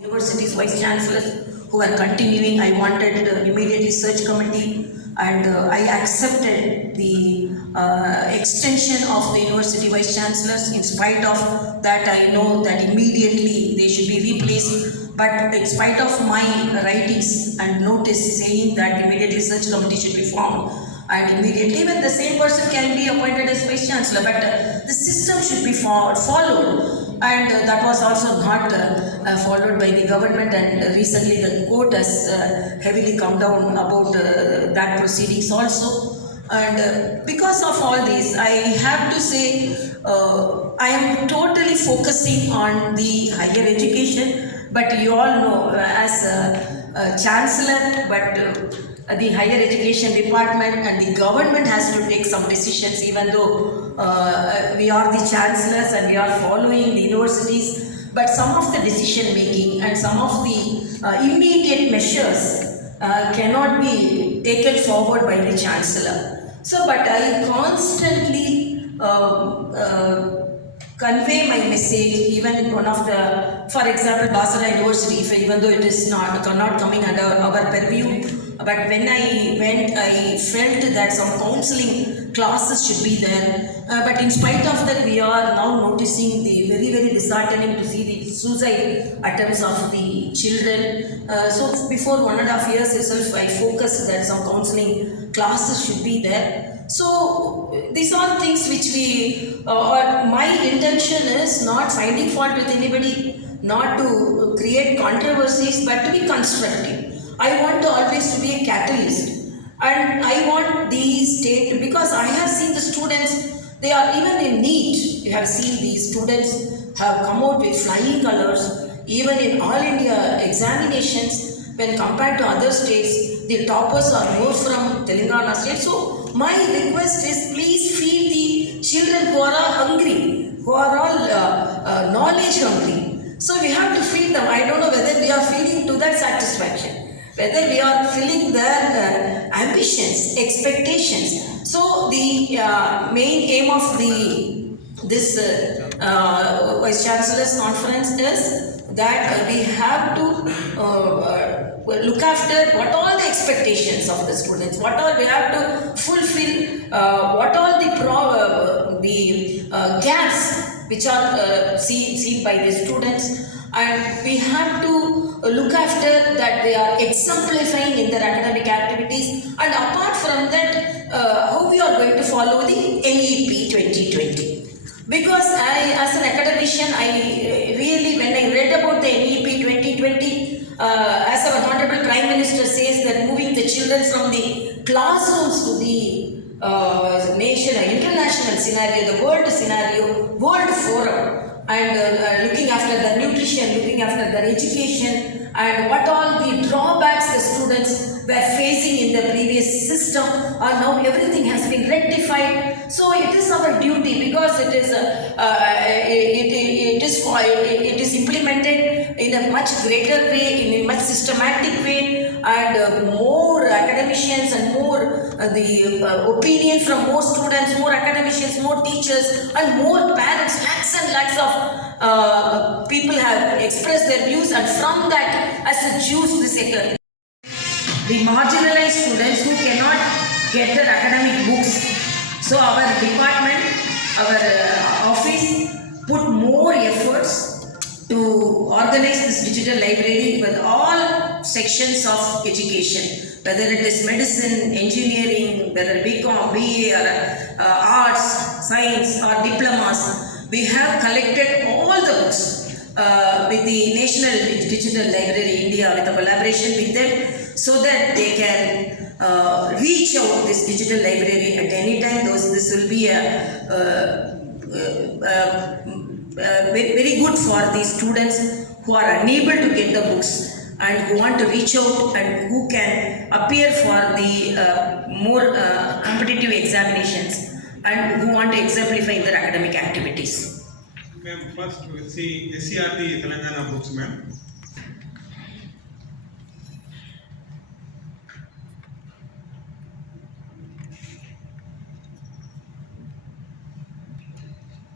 Universities vice chancellors who are continuing. I wanted immediately search committee, and I accepted the extension of the university vice chancellors. In spite of that, I know that immediately they should be replaced. But in spite of my writings and notice saying that immediately search committee should be formed, and immediately when the same person can be appointed as vice chancellor, but the system should be followed, and that was also not followed by the government, and recently the court has heavily come down about that proceedings also. And because of all this, I have to say I am totally focusing on the higher education, but you all know as a chancellor, but the higher education department and the government has to take some decisions, even though we are the chancellors and we are following the universities, but some of the decision making and some of the immediate measures cannot be taken forward by the chancellor. So, but I constantly convey my message, even in one of the, for example, Basra University, even though it is not coming under our purview, but when I went, I felt that some counseling classes should be there. But in spite of that, we are now noticing the very, very disheartening to see the suicide attempts of the children. So before 1.5 years itself, I focused that some counseling classes should be there. So these are things which my intention is not finding fault with anybody, not to create controversies, but to be constructive. I want to always to be a catalyst, and I want the state, because I have seen the students, they are even in NEET. You have seen these students have come out with flying colors, even in all India examinations. When compared to other states, the toppers are more from Telangana state. So my request is, please feed the children who are all hungry, who are all knowledge hungry. So we have to feed them. I don't know whether we are feeding to that satisfaction, whether we are filling their ambitions, expectations. So the main aim of this Vice Chancellor's conference is that we have to look after what all the expectations of the students, what all we have to fulfill, what all the gaps which are seen by the students, and we have to look after that they are exemplifying in their academic activities, and apart from that, how we are going to follow the NEP 2020. Because I, as an academician, I really, when I read about the NEP 2020, as our Honorable Prime Minister says that moving the children from the classrooms to the nation, international scenario, the world scenario, world forum, and looking after their nutrition, looking after their education, and what all the drawbacks the students were facing in the previous system are now everything has been rectified. So it is our duty, because it is implemented in a much greater way, in a much systematic way, and more academicians and more the opinion from more students, more academicians, more teachers, and more parents, lakhs and lakhs of people have expressed their views, and from that as a juice this sector. The marginalized students who cannot get their academic books. So our department, our office put more efforts to organize this digital library with all sections of education, whether it is medicine, engineering, whether BCom, BA, or arts, science, or diplomas. We have collected all the books with the National Digital Library India, with a collaboration with them, so that they can reach out this digital library at any time. This will be very good for the students who are unable to get the books and who want to reach out and who can appear for the more competitive examinations and who want to exemplify their academic activities. Ma'am, first we'll see SCRT Telangana books, ma'am.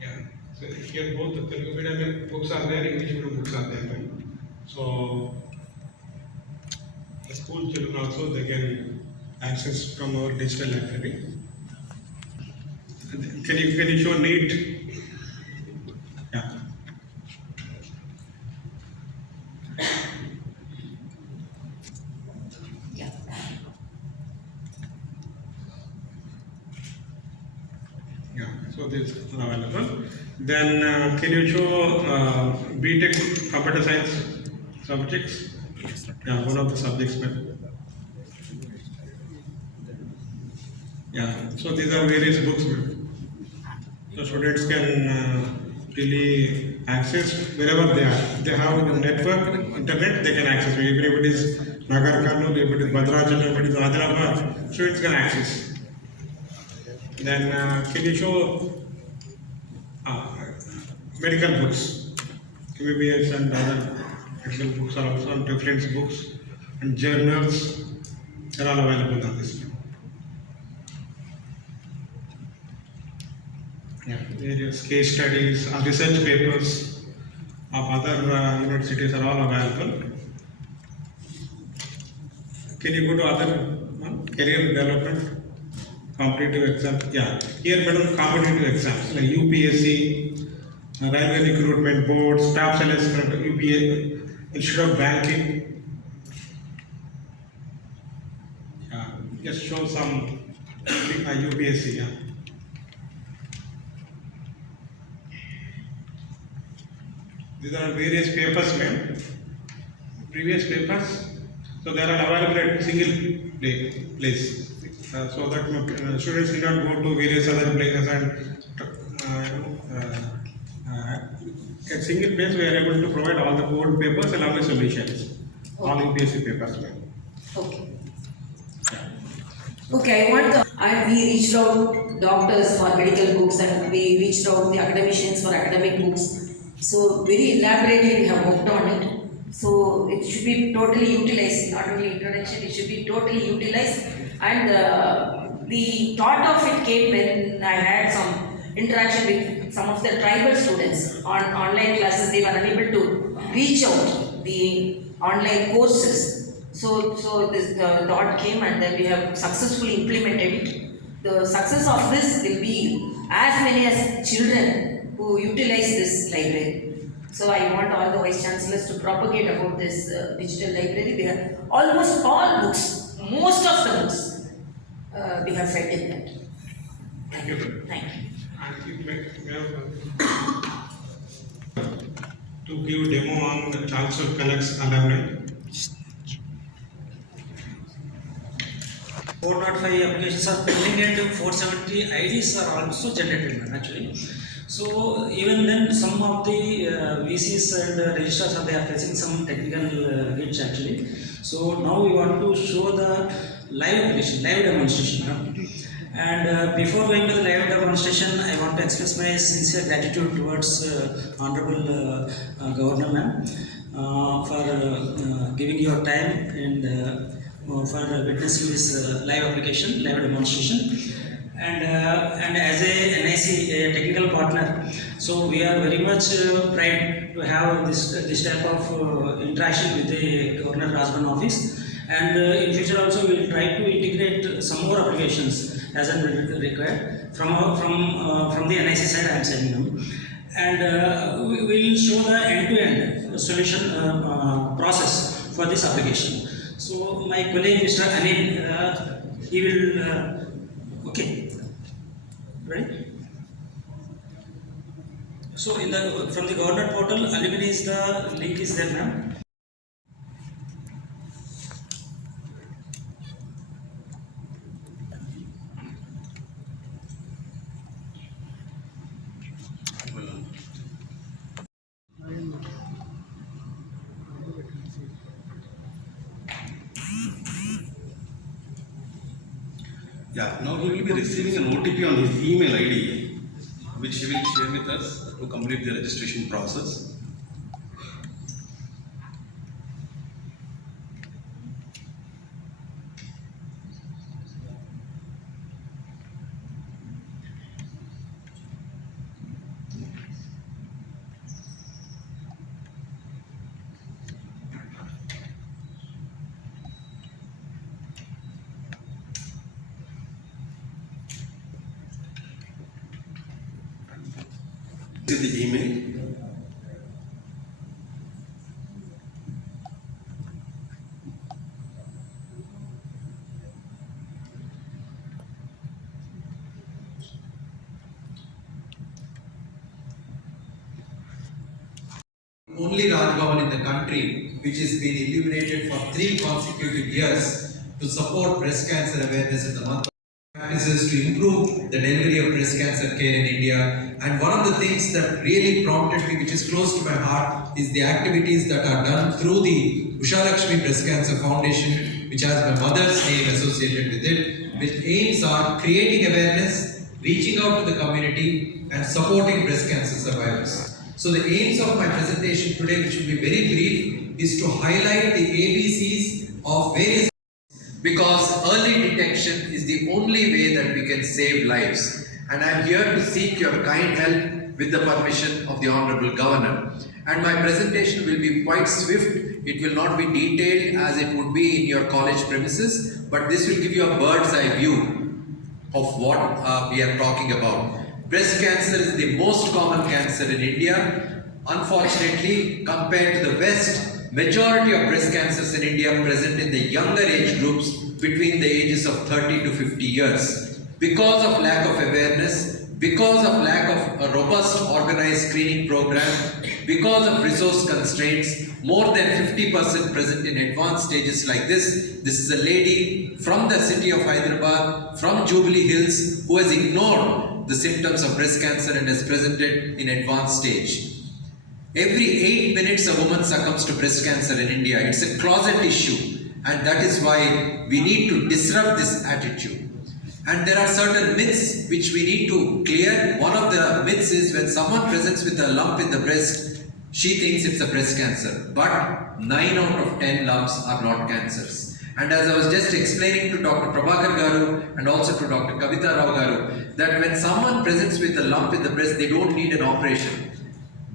Yeah, so here both the Telugu medium books are there, English medium books are there, ma'am. So So the school children also they can access from our digital library. Can you show neat? Yeah. Yeah. Yeah, so this is available. Then can you show BTech computer science subjects? Yeah, one of the subjects. Yeah, so these are various books. So students can really access wherever they are. They have the network, internet, they can access. Even if it is Nagar Karnool, if it is Bhadrachalam, if it is Hyderabad, students can access. Then can you show uh, medical books? MBBS and other medical books are also on reference books and journals. They're all available on this. Yeah, various case studies, research papers of other universities are all available. Can you go to other one? Career development, competitive exams? Yeah, here madam, competitive exams like UPSC, railway recruitment board, staff selection, UPA, instead of banking. Yeah, just show some UPSC. Yeah. These are various papers, ma'am. Previous papers. So they are available at single place. So that students need not go to various other places and at single place we are able to provide all the code papers along with solutions. All UPSC papers, ma'am. Okay. Yeah. Okay, I want the, and we reached out doctors for medical books and we reached out the academicians for academic books. So very elaborately we have worked on it. So it should be totally utilized, not only introduction, it should be totally utilized. And the thought of it came when I had some interaction with some of the tribal students on online classes. They were unable to reach out the online courses. So this the thought came and then we have successfully implemented it. The success of this will be as many as children who utilize this library. So I want all the vice chancellors to propagate about this digital library. We have almost all books, most of the books, we have fed in that. Thank you. Thank you. And we have to give demo on the transfer collects alumni. 405 applications are pending and 470 IDs are also generated, ma'am, actually. So even then, some of the VCs and registrars they are facing some technical glitch actually. So now we want to show the live application, live demonstration. Ma'am. And before going to the live demonstration, I want to express my sincere gratitude towards Honorable Governor, ma'am, for giving your time and for witnessing this live application, live demonstration. And as a NIC a technical partner, so we are very much pride to have this type of interaction with the Governor Rajban office. And in future also we will try to integrate some more applications as and required from the NIC side. I am saying them. And we will show the end-to-end solution process for this application. So my colleague Mr. Anil, he will okay, right? So in the from the government portal, alumni is the link is there, ma'am. Yeah, now he will be receiving an OTP on his email ID, which he will share with us to complete the registration process. See the email. Only Raj Bhavan in the country which has been illuminated for 3 consecutive years to support breast cancer awareness in the month of practices to improve the delivery of breast cancer care in India. And one of the things that really prompted me, which is close to my heart, is the activities that are done through the Usha Lakshmi Breast Cancer Foundation, which has my mother's name associated with it, which aims are creating awareness, reaching out to the community and supporting breast cancer survivors. So the aims of my presentation today, which will be very brief, is to highlight the ABCs of various, because early detection is the only way that we can save lives. And I am here to seek your kind help with the permission of the Honorable Governor. And my presentation will be quite swift. It will not be detailed as it would be in your college premises, but this will give you a bird's eye view of what we are talking about. Breast cancer is the most common cancer in India. Unfortunately, compared to the West, majority of breast cancers in India are present in the younger age groups between the ages of 30 to 50 years. Because of lack of awareness, because of lack of a robust organized screening program, because of resource constraints, more than 50% present in advanced stages like this. This is a lady from the city of Hyderabad, from Jubilee Hills, who has ignored the symptoms of breast cancer and has presented in advanced stage. Every 8 minutes a woman succumbs to breast cancer in India. It's a closet issue, and that is why we need to disrupt this attitude. And there are certain myths which we need to clear. One of the myths is when someone presents with a lump in the breast, she thinks it's a breast cancer. But 9 out of 10 lumps are not cancers. And as I was just explaining to Dr. Prabhakar Garu and also to Dr. Kavita Rao Garu, that when someone presents with a lump in the breast, they don't need an operation.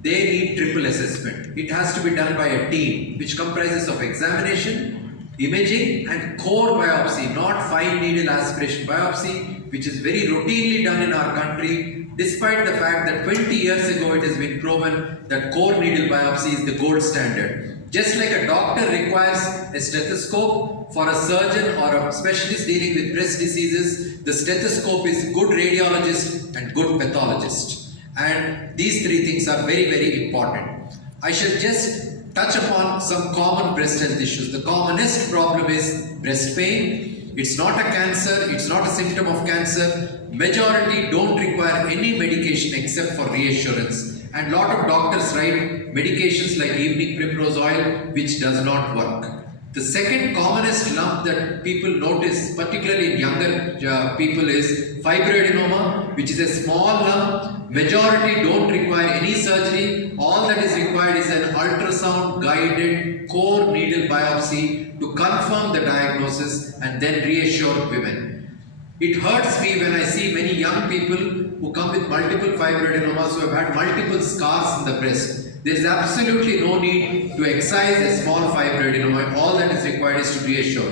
They need triple assessment. It has to be done by a team which comprises of examination, imaging and core biopsy, not fine needle aspiration biopsy, which is very routinely done in our country, despite the fact that 20 years ago it has been proven that core needle biopsy is the gold standard. Just like a doctor requires a stethoscope for a surgeon or a specialist dealing with breast diseases, the stethoscope is good radiologist and good pathologist. And these 3 things are very, very important. I shall just touch upon some common breast health issues. The commonest problem is breast pain. It's not a cancer, it's not a symptom of cancer. Majority don't require any medication except for reassurance. And lot of doctors write medications like evening primrose oil, which does not work. The second commonest lump that people notice, particularly in younger people, is fibroadenoma, which is a small lump. Majority don't require any surgery. All that is required is an ultrasound guided core needle biopsy to confirm the diagnosis and then reassure women. It hurts me when I see many young people who come with multiple fibroadenomas who have had multiple scars in the breast. There is absolutely no need to excise a small fibroadenoma. All that is required is to reassure.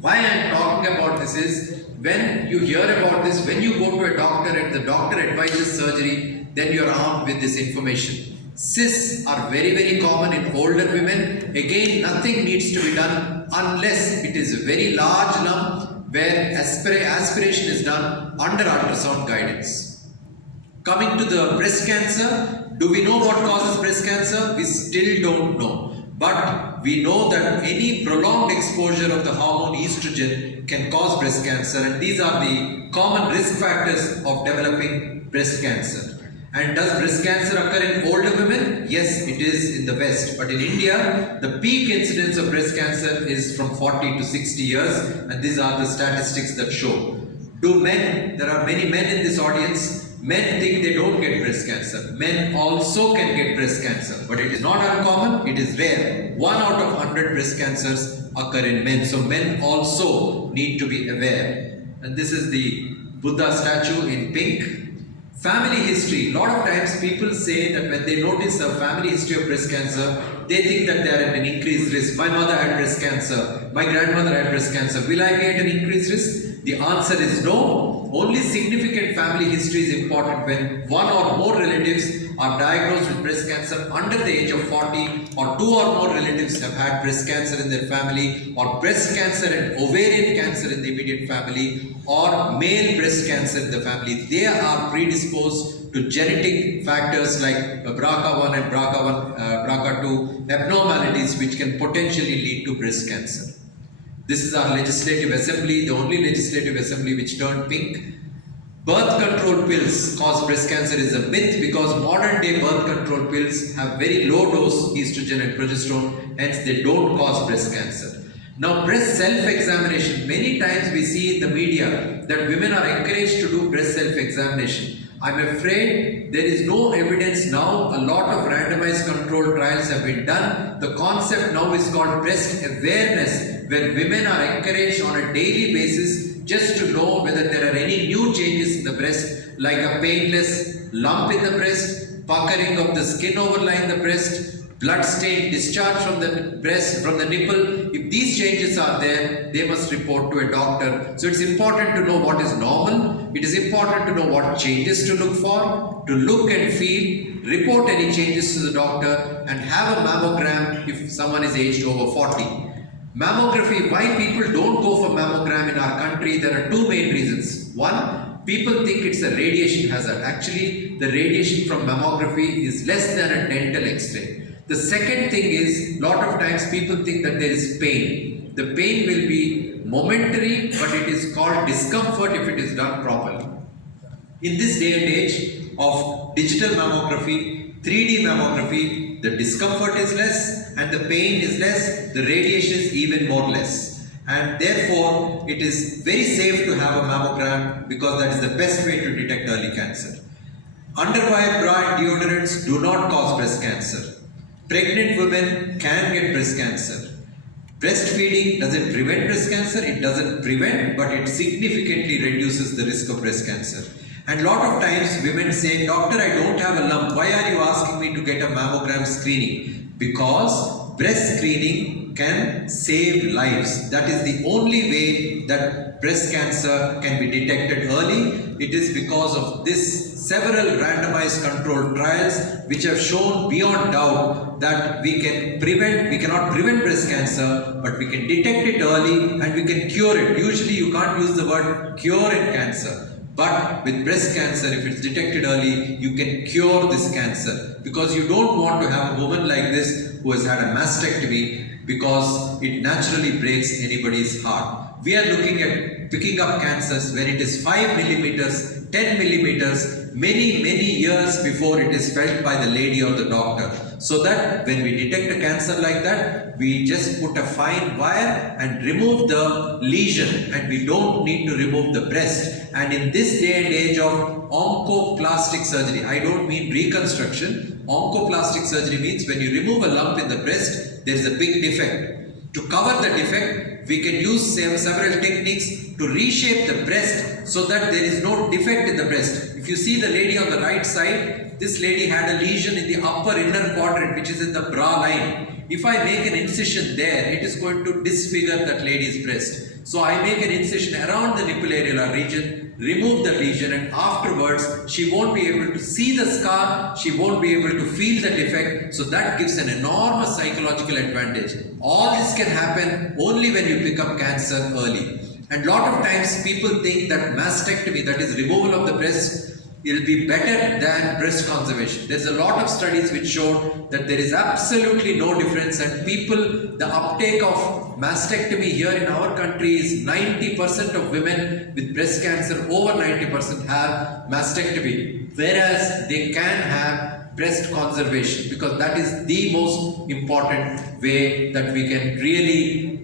Why I am talking about this is, when you hear about this, when you go to a doctor and the doctor advises surgery, then you are armed with this information. Cysts are very, very common in older women. Again, nothing needs to be done unless it is a very large lump where aspiration is done under ultrasound guidance. Coming to the breast cancer, do we know what causes breast cancer? We still don't know. But we know that any prolonged exposure of the hormone estrogen can cause breast cancer, and these are the common risk factors of developing breast cancer. And does breast cancer occur in older women? Yes, it is in the West. But in India, the peak incidence of breast cancer is from 40 to 60 years, and these are the statistics that show. Do men, there are many men in this audience, men think they don't get breast cancer. Men also can get breast cancer, but it is not uncommon, it is rare. 1 out of 100 breast cancers occur in men. So men also need to be aware. And this is the Buddha statue in pink. Family history. A lot of times people say that when they notice a family history of breast cancer, they think that they are at an increased risk. My mother had breast cancer, my grandmother had breast cancer. Will I be at an increased risk? The answer is no. Only significant family history is important. When one or more relatives are diagnosed with breast cancer under the age of 40, or two or more relatives have had breast cancer in their family, or breast cancer and ovarian cancer in the immediate family, or male breast cancer in the family, they are predisposed to genetic factors like BRCA1 and BRCA2 abnormalities, which can potentially lead to breast cancer. This is our legislative assembly, the only legislative assembly which turned pink. Birth control pills cause breast cancer is a myth, because modern day birth control pills have very low dose estrogen and progesterone, hence they don't cause breast cancer. Now, breast self-examination, many times we see in the media that women are encouraged to do breast self-examination. I'm afraid there is no evidence now. A lot of randomized controlled trials have been done. The concept now is called breast awareness, where women are encouraged on a daily basis just to know whether there are any new changes in the breast, like a painless lump in the breast, puckering of the skin overlying the breast, blood-stained discharge from the breast, from the nipple. If these changes are there, they must report to a doctor. So it's important to know what is normal. It is important to know what changes to look for, to look and feel, report any changes to the doctor, and have a mammogram if someone is aged over 40. Mammography, why people don't go for mammogram in our country, there are two main reasons. One, people think it's a radiation hazard. Actually, the radiation from mammography is less than a dental x-ray. The second thing is, lot of times people think that there is pain. The pain will be momentary, but it is called discomfort if it is done properly. In this day and age of digital mammography, 3D mammography, the discomfort is less and the pain is less, the radiation is even more less. And therefore, it is very safe to have a mammogram, because that is the best way to detect early cancer. Underwire bra and deodorants do not cause breast cancer. Pregnant women can get breast cancer. Breastfeeding doesn't prevent breast cancer, it doesn't prevent, but it significantly reduces the risk of breast cancer. And a lot of times women say, doctor, I don't have a lump, why are you asking me to get a mammogram screening? Because breast screening can save lives. That is the only way that breast cancer can be detected early. It is because of this several randomized controlled trials which have shown beyond doubt that we cannot prevent breast cancer, but we can detect it early and we can cure it. Usually you can't use the word cure in cancer. But with breast cancer, if it's detected early, you can cure this cancer, because you don't want to have a woman like this who has had a mastectomy, because it naturally breaks anybody's heart. We are looking at picking up cancers when it is 5 millimeters, 10 millimeters, many years before it is felt by the lady or the doctor. So that when we detect a cancer like that, we just put a fine wire and remove the lesion, and we don't need to remove the breast. And in this day and age of oncoplastic surgery, I don't mean reconstruction. Oncoplastic surgery means when you remove a lump in the breast, there is a big defect. To cover the defect, we can use several techniques to reshape the breast so that there is no defect in the breast. If you see the lady on the right side, this lady had a lesion in the upper inner quadrant, which is in the bra line. If I make an incision there, it is going to disfigure that lady's breast. So I make an incision around the nipple areolar region, remove the lesion, and afterwards she won't be able to see the scar, she won't be able to feel the defect. So that gives an enormous psychological advantage. All this can happen only when you pick up cancer early. And lot of times people think that mastectomy, that is removal of the breast, it will be better than breast conservation. There's a lot of studies which show that there is absolutely no difference, and people, the uptake of mastectomy here in our country is 90% of women with breast cancer, over 90% have mastectomy, whereas they can have breast conservation, because that is the most important way that we can really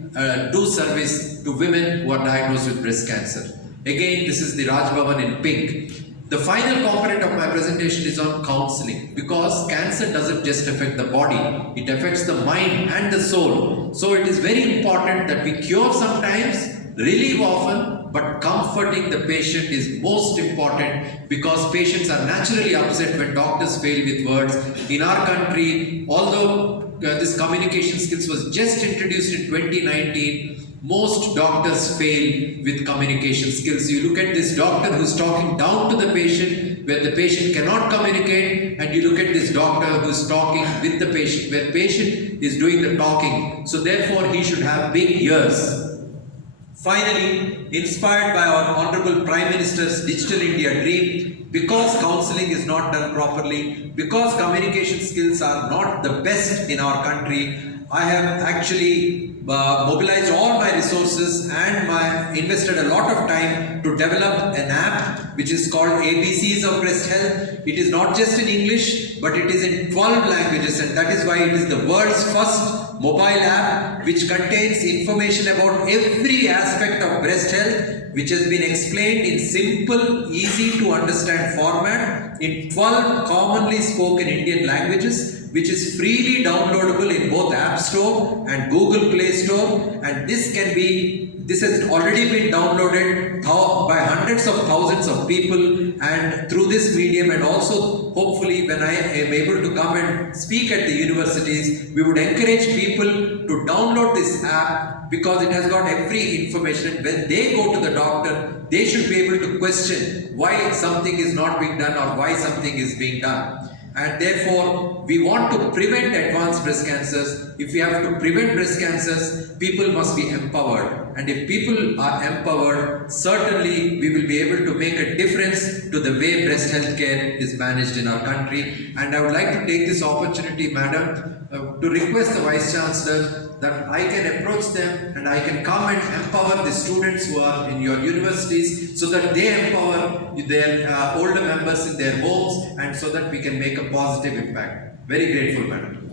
do service to women who are diagnosed with breast cancer. Again, this is the Raj Bhavan in pink. The final component of my presentation is on counseling, because cancer doesn't just affect the body, it affects the mind and the soul. So it is very important that we cure sometimes, relieve often, but comforting the patient is most important, because patients are naturally upset when doctors fail with words. In our country, although this communication skills was just introduced in 2019. Most doctors fail with communication skills. You look at this doctor who's talking down to the patient, where the patient cannot communicate, and you look at this doctor who's talking with the patient, where patient is doing the talking. So therefore, he should have big ears. Finally, inspired by our Honorable Prime Minister's Digital India dream, because counseling is not done properly, because communication skills are not the best in our country, I have actually mobilized all my resources and invested a lot of time to develop an app which is called ABCs of Breast Health. It is not just in English, but it is in 12 languages, and that is why it is the world's first mobile app which contains information about every aspect of breast health, which has been explained in simple, easy to understand format in 12 commonly spoken Indian languages, which is freely downloadable in both App Store and Google Play Store. And this has already been downloaded by hundreds of thousands of people, and through this medium, and also hopefully when I am able to come and speak at the universities, we would encourage people to download this app, because it has got every information. And when they go to the doctor, they should be able to question why something is not being done or why something is being done. And therefore, we want to prevent advanced breast cancers. If we have to prevent breast cancers, people must be empowered. And if people are empowered, certainly we will be able to make a difference to the way breast health care is managed in our country. And I would like to take this opportunity, Madam, to request the Vice Chancellor that I can approach them and I can come and empower the students who are in your universities, so that they empower their older members in their homes, and so that we can make a positive impact. Very grateful, Madam.